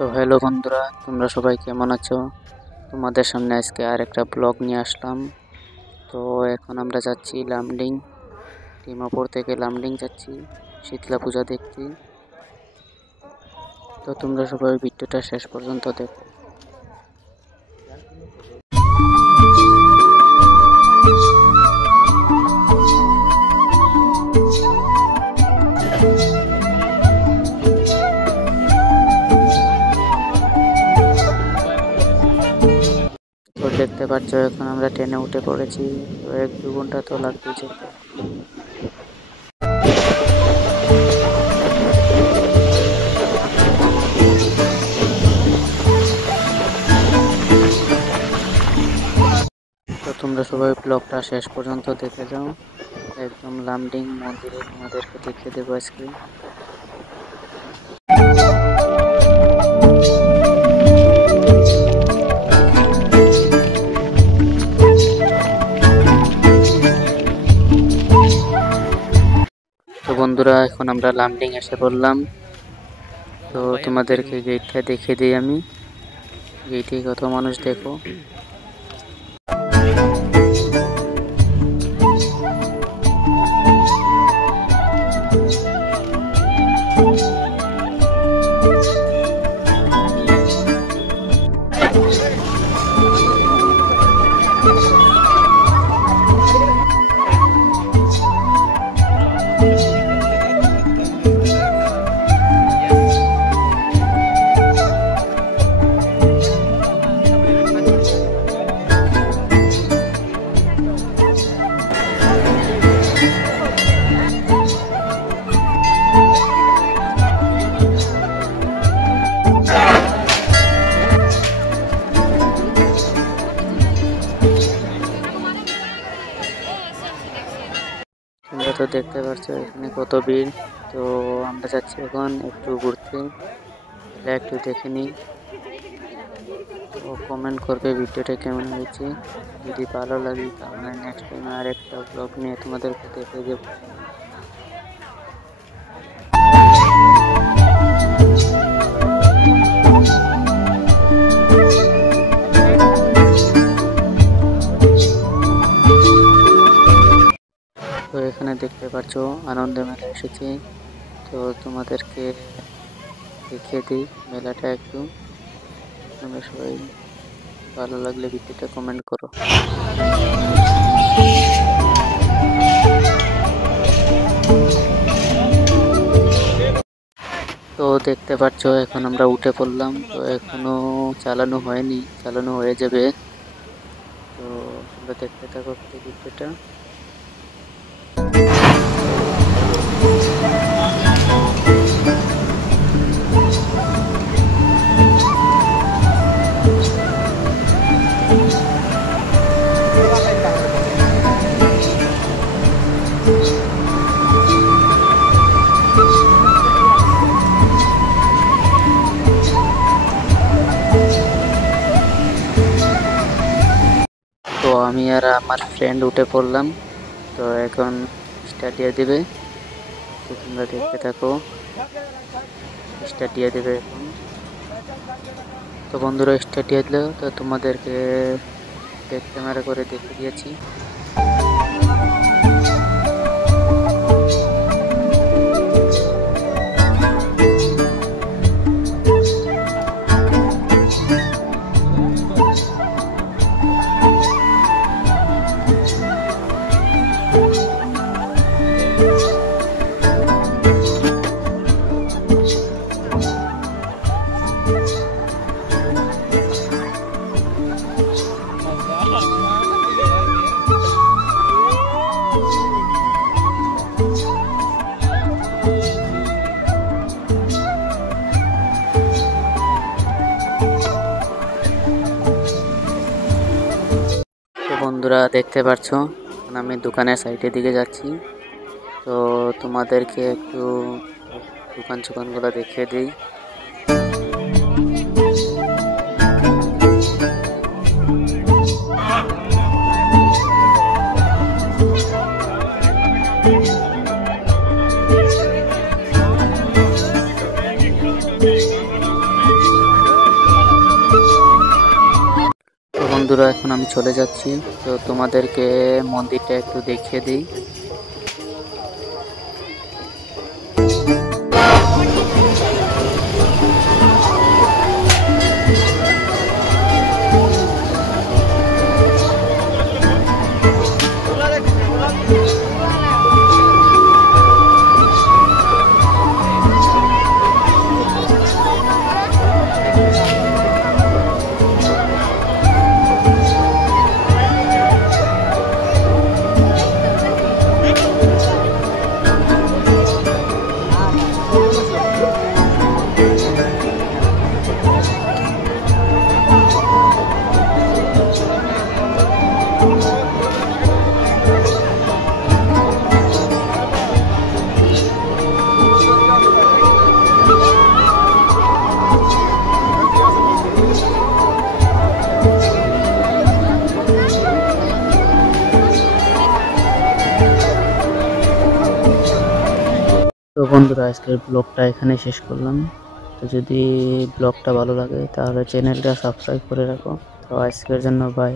তো হ্যালো বন্ধুরা, তোমরা সবাই কেমন আছো? তোমাদের সামনে আজকে আর একটা ব্লগ নিয়ে আসলাম। তো এখন আমরা যাচ্ছি লামডিং, ডিমাপুর থেকে লামডিং যাচ্ছি শীতলা পূজা দেখতে। তো তোমরা সবাই ভিডিওটা শেষ পর্যন্ত দেখো। তো দেখতে পাচ্ছ এখন আমরা ট্রেনে উঠে পড়েছি। তো 1-2 ঘন্টা তো লাগবে যেতে। তো তোমরা সবাই ব্লগটা শেষ পর্যন্ত দেখে যাও, একদম লামডিং মন্দিরে তোমাদেরকে দেখিয়ে দেবো আজকে। তো বন্ধুরা এখন আমরা লামডিং এসে পড়লাম। তো তোমাদেরকে গেটটা দেখে দিই আমি। গেটে কত মানুষ দেখো। তোমরা তো দেখতে পাচ্ছ এখানে কত ভিড়। তো আমরা যাচ্ছি এখন একটু ঘুরতে, একটু দেখে নিই। তো কমেন্ট করবে ভিডিওটা কেমন হয়েছে। যদি ভালো লাগে তাহলে নেক্সট টাইম আর একটা ব্লগ নিয়ে তোমাদেরকে দেখে দেব। তো এখানে দেখতে পাচ্ছ আনন্দ মেলা এসেছে। তো তোমাদেরকে দেখিয়ে দিই মেলাটা একটু। তোমরা সবাই ভালো লাগলে ভিডিওটা কমেন্ট করো। তো দেখতে পাচ্ছ এখন আমরা উঠে পড়লাম। তো এখনো চালানো হয়নি, চালানো হয়ে যাবে। তো তোমরা দেখতে থাকো ভিডিওটা। তো আমি আর আমার ফ্রেন্ড উঠে পড়লাম। তো এখন স্টার্ট দিয়ে দেবে। তো তোমরা দেখতে থাকো, স্টার্ট দিয়ে দেবে এখন। তো বন্ধুরা স্টার্ট দিয়ে দিল। তো তোমাদেরকে ব্যাক ক্যামেরা করে দেখে দিয়েছি। বন্ধুরা দেখতে পাচ্ছ আমি দোকানের সাইডের দিকে যাচ্ছি। তো তোমাদেরকে একটু দোকানগুলো দেখিয়ে দিই। বন্ধুরা এখন আমি চলে যাচ্ছি, তো তোমাদেরকে মন্দিরটা একটু দেখিয়ে দিই। তো বন্ধুরা আজকের ব্লগটা এখানে শেষ করলাম। তো যদি ব্লগটা ভালো লাগে তাহলে চ্যানেলটা সাবস্ক্রাইব করে রাখো। তো আজকের জন্য বাই।